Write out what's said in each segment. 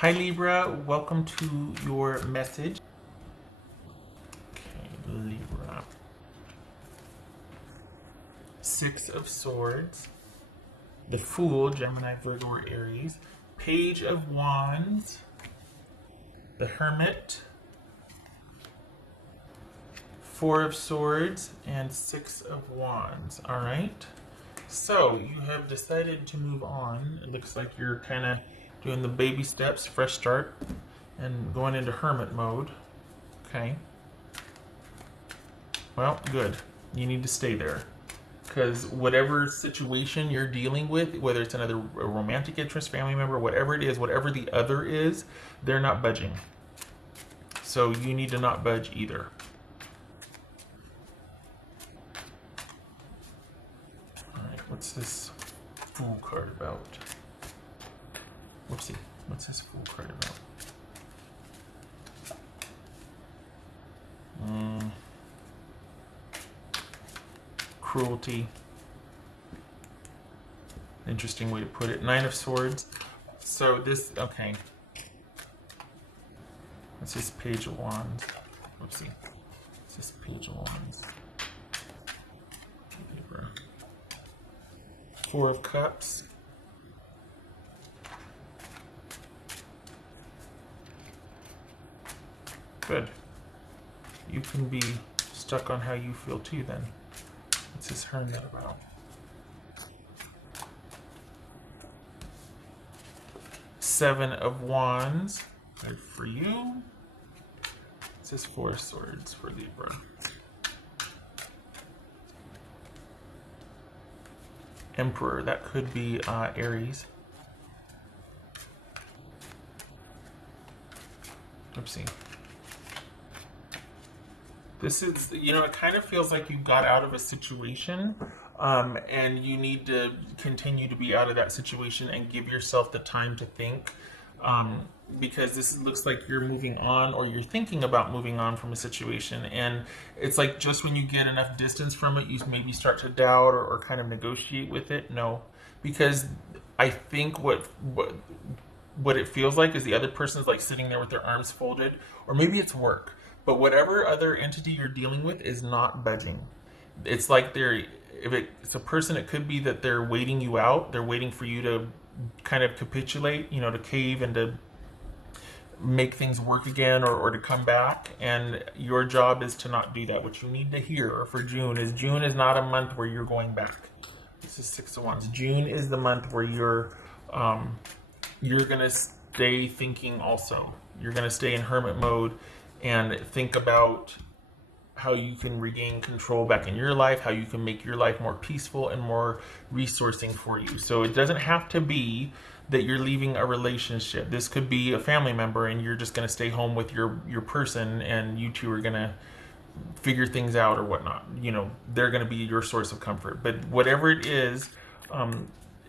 Hi Libra, welcome to your message. Okay, Libra. Six of Swords. The Fool, Gemini, Virgo, or Aries. Page of Wands. The Hermit. Four of Swords and Six of Wands. All right. So you have decided to move on. It looks like you're kind of doing the baby steps, fresh start, and going into hermit mode. Okay. Well, good. You need to stay there. Because whatever situation you're dealing with, whether it's a romantic interest, family member, whatever it is, whatever the other is, they're not budging. So you need to not budge either. Alright, what's this Fool card about? Whoopsie. What's this Fool card about? Cruelty. Interesting way to put it. Nine of Swords. So this, okay. What's this Page of Wands? Whoopsie. What's this Page of Wands? Libra. Four of Cups. Good. You can be stuck on how you feel too then. What's this Hermit about? Seven of Wands. Good for you. What's this Four of Swords for Libra? Emperor. That could be Aries. Oopsie. This is, it kind of feels like you got out of a situation and you need to continue to be out of that situation and give yourself the time to think because this looks like you're moving on or you're thinking about moving on from a situation. And it's like just when you get enough distance from it, you maybe start to doubt or kind of negotiate with it. No, because I think what it feels like is the other person's like sitting there with their arms folded, or maybe it's work. But whatever other entity you're dealing with is not budging. It's like if it's a person, it could be that they're waiting you out. They're waiting for you to kind of capitulate, to cave and to make things work again or to come back. And your job is to not do that. What you need to hear for June is not a month where you're going back. This is Six of Wands. June is the month where you're going to stay thinking also. You're going to stay in hermit mode and think about how you can regain control back in your life, how you can make your life more peaceful and more resourcing for you. So it doesn't have to be that you're leaving a relationship. This could be a family member and you're just going to stay home with your person and you two are going to figure things out or whatnot. They're going to be your source of comfort. But whatever it is,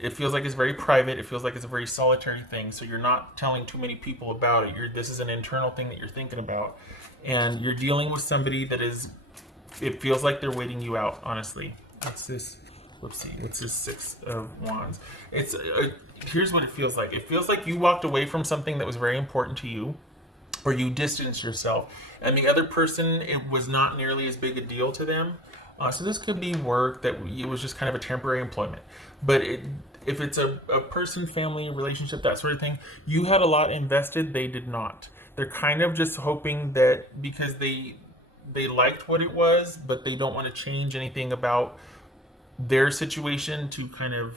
it feels like it's very private. It feels like it's a very solitary thing. So you're not telling too many people about it. This is an internal thing that you're thinking about. And you're dealing with somebody that it feels like they're waiting you out, honestly. What's this? Whoopsie. What's this Six of Wands? Here's what it feels like. It feels like you walked away from something that was very important to you, or you distanced yourself. And the other person, it was not nearly as big a deal to them. So this could be work that it was just kind of a temporary employment. But if it's a person, family, relationship, that sort of thing, you had a lot invested, they did not. They're kind of just hoping that because they liked what it was, but they don't want to change anything about their situation to kind of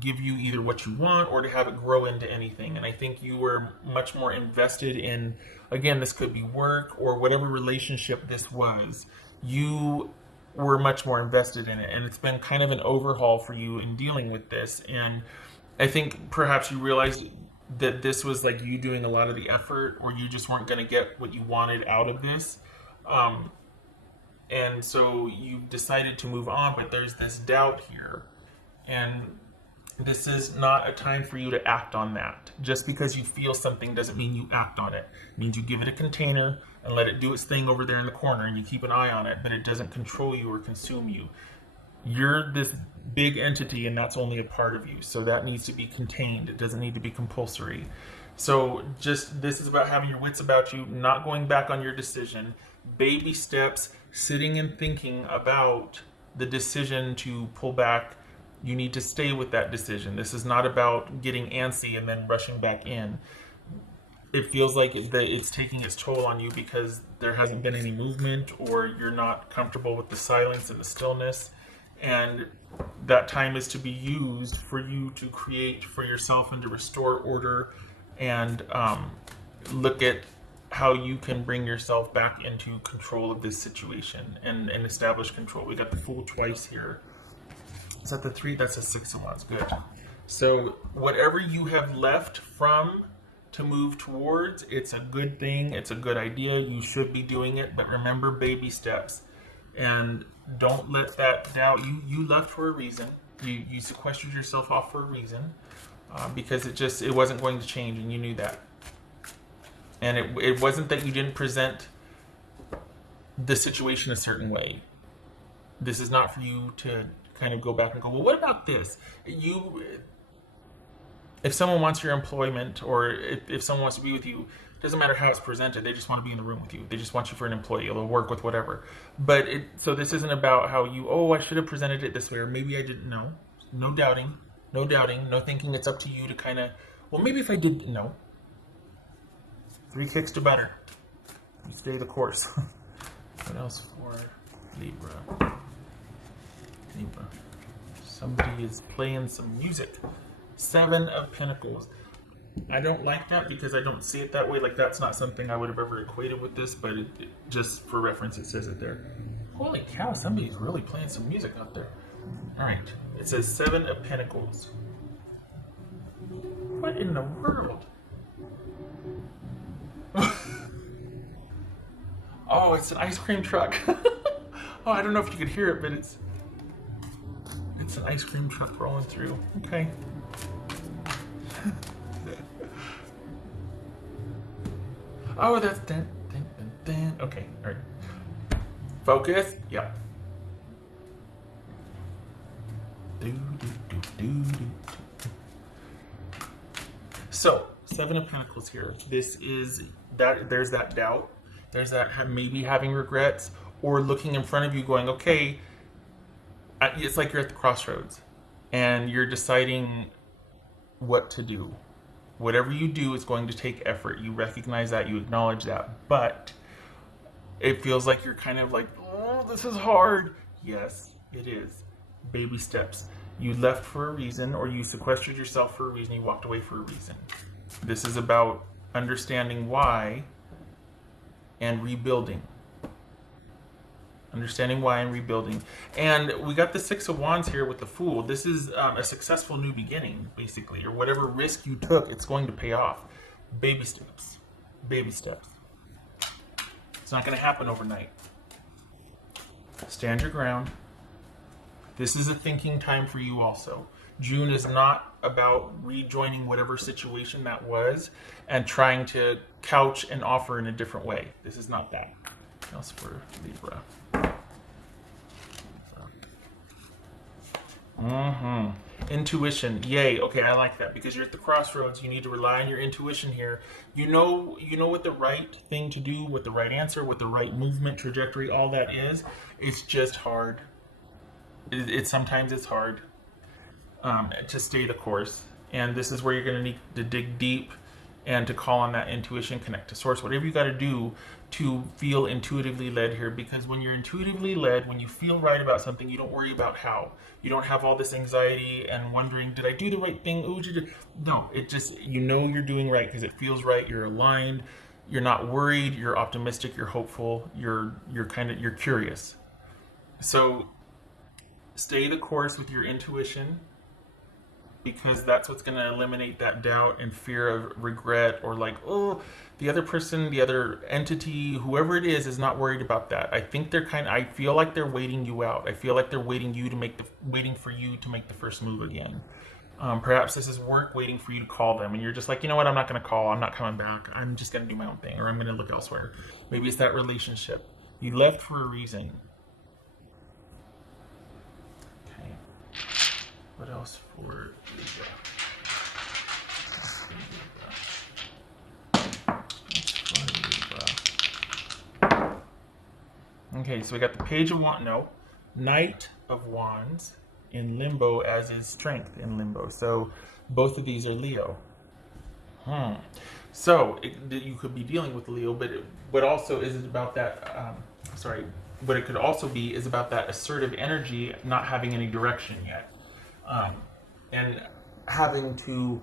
give you either what you want or to have it grow into anything. And I think you were much more invested in, again, this could be work or whatever relationship this was. You were much more invested in it, and it's been kind of an overhaul for you in dealing with this. And I think perhaps you realized that this was like you doing a lot of the effort, or you just weren't going to get what you wanted out of this, and so you decided to move on. But there's this doubt here, and this is not a time for you to act on that. Just because you feel something doesn't mean you act on it. It means you give it a container and let it do its thing over there in the corner, and you keep an eye on it, but it doesn't control you or consume you. You're this big entity, and that's only a part of you. So that needs to be contained. It doesn't need to be compulsory. So just this is about having your wits about you, not going back on your decision. Baby steps, sitting and thinking about the decision to pull back. You need to stay with that decision. This is not about getting antsy and then rushing back in. It feels like it's taking its toll on you because there hasn't been any movement, or you're not comfortable with the silence and the stillness. And that time is to be used for you to create for yourself and to restore order, and look at how you can bring yourself back into control of this situation and establish control. We got the Fool twice here. Is that the 3? That's a 6 of Wands. Good. So whatever you have left from to move towards, it's a good thing. It's a good idea. You should be doing it. But remember, baby steps. And don't let that doubt. You left for a reason. You sequestered yourself off for a reason, because it wasn't going to change, and you knew that. And it wasn't that you didn't present the situation a certain way. This is not for you to kind of go back and go, well, what about this? If someone wants your employment, or if someone wants to be with you, it doesn't matter how it's presented. They just want to be in the room with you. They just want you for an employee. They'll work with whatever. But so this isn't about how I should have presented it this way, or maybe I didn't know. No doubting. No doubting. No thinking it's up to you to kind of, well, maybe if I did, no. 3 kicks to better. You stay the course. What else for Libra? Libra. Somebody is playing some music. 7 of Pentacles. I don't like that because I don't see it that way. Like, that's not something I would have ever equated with this, but just for reference, it says it there. Holy cow, somebody's really playing some music out there. All right. It says 7 of Pentacles. What in the world? Oh, it's an ice cream truck. Oh, I don't know if you could hear it, but it's an ice cream truck rolling through. Okay. Oh, that's dun, dun, dun, dun. Okay, all right. Focus. Yep. So, 7 of Pentacles here. This is that. There's that doubt. There's that maybe having regrets, or looking in front of you going, okay, it's like you're at the crossroads and you're deciding what to do. Whatever you do is going to take effort. You recognize that, you acknowledge that, but it feels like you're kind of like, oh, this is hard. Yes, it is. Baby steps. You left for a reason, or you sequestered yourself for a reason. You walked away for a reason. This is about understanding why and rebuilding. Understanding why and rebuilding. And we got the 6 of Wands here with the Fool. This is a successful new beginning, basically, or whatever risk you took, it's going to pay off. Baby steps. Baby steps. It's not going to happen overnight. Stand your ground. This is a thinking time for you also. June is not about rejoining whatever situation that was and trying to couch and offer in a different way. This is not that. What else for Libra? Intuition. Yay. Okay, I like that, because you're at the crossroads. You need to rely on your intuition here. You know what the right thing to do, what the right answer, what the right movement trajectory, all that is. It's just hard. Sometimes it's hard to stay the course, and this is where you're going to need to dig deep and to call on that intuition, connect to source, whatever you got to do to feel intuitively led here. Because when you're intuitively led, when you feel right about something, you don't worry about how. You don't have all this anxiety and wondering, did I do the right thing? Ooh, no, it just, you're doing right because it feels right. You're aligned. You're not worried. You're optimistic. You're hopeful. You're curious. So stay the course with your intuition, because that's what's going to eliminate that doubt and fear of regret, or like, oh, the other person, the other entity, whoever it is not worried about that. I think I feel like they're waiting you out. I feel like they're waiting for you to make the first move again. Perhaps this is work waiting for you to call them, and you're just like, you know what, I'm not going to call. I'm not coming back. I'm just going to do my own thing, or I'm going to look elsewhere. Maybe it's that relationship. You left for a reason. What else for Libra? Okay, so we got the Page of Wands, no, Knight of Wands in limbo, as is Strength in limbo. So both of these are Leo. So you could be dealing with Leo, but what also is it about that? What it could also be is about that assertive energy not having any direction yet, and having to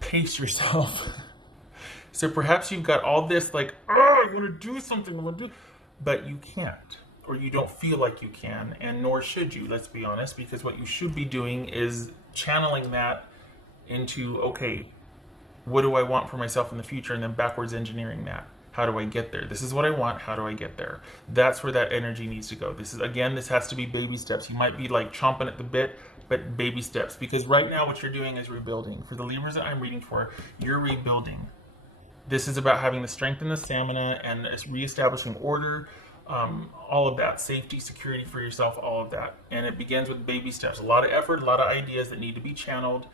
pace yourself. So perhaps you've got all this like, oh, I want to do something, I want to do, but you can't, or you don't feel like you can, and nor should you. Let's be honest, because what you should be doing is channeling that into, okay, what do I want for myself in the future, and then backwards engineering that. How do I get there? This is what I want. How do I get there? That's where that energy needs to go. This has to be baby steps. You might be like chomping at the bit, but baby steps. Because right now what you're doing is rebuilding. For the Libras that I'm reading for, you're rebuilding. This is about having the strength and the stamina and reestablishing order, all of that, safety, security for yourself, all of that. And it begins with baby steps. A lot of effort, a lot of ideas that need to be channeled.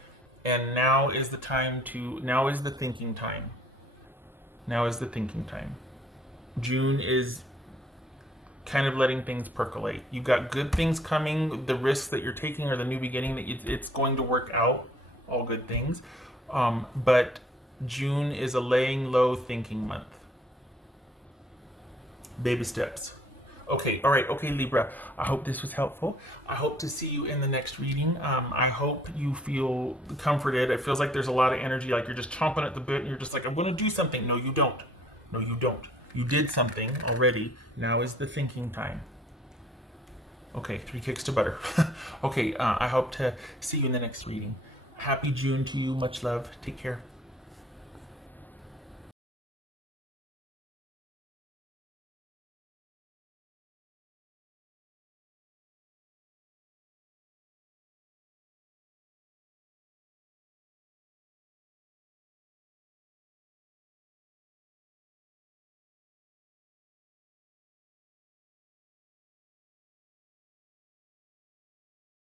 And now is the thinking time. Now is the thinking time. June is kind of letting things percolate. You've got good things coming. The risks that you're taking or the new beginning, that it's going to work out. All good things. But June is a laying low thinking month. Baby steps. Okay, all right, okay, Libra. I hope this was helpful. I hope to see you in the next reading. I hope you feel comforted. It feels like there's a lot of energy, like you're just chomping at the bit and you're just like, I'm going to do something. No, you don't. No, you don't. You did something already. Now is the thinking time. Okay, 3 kicks to butter. Okay, I hope to see you in the next reading. Happy June to you. Much love. Take care.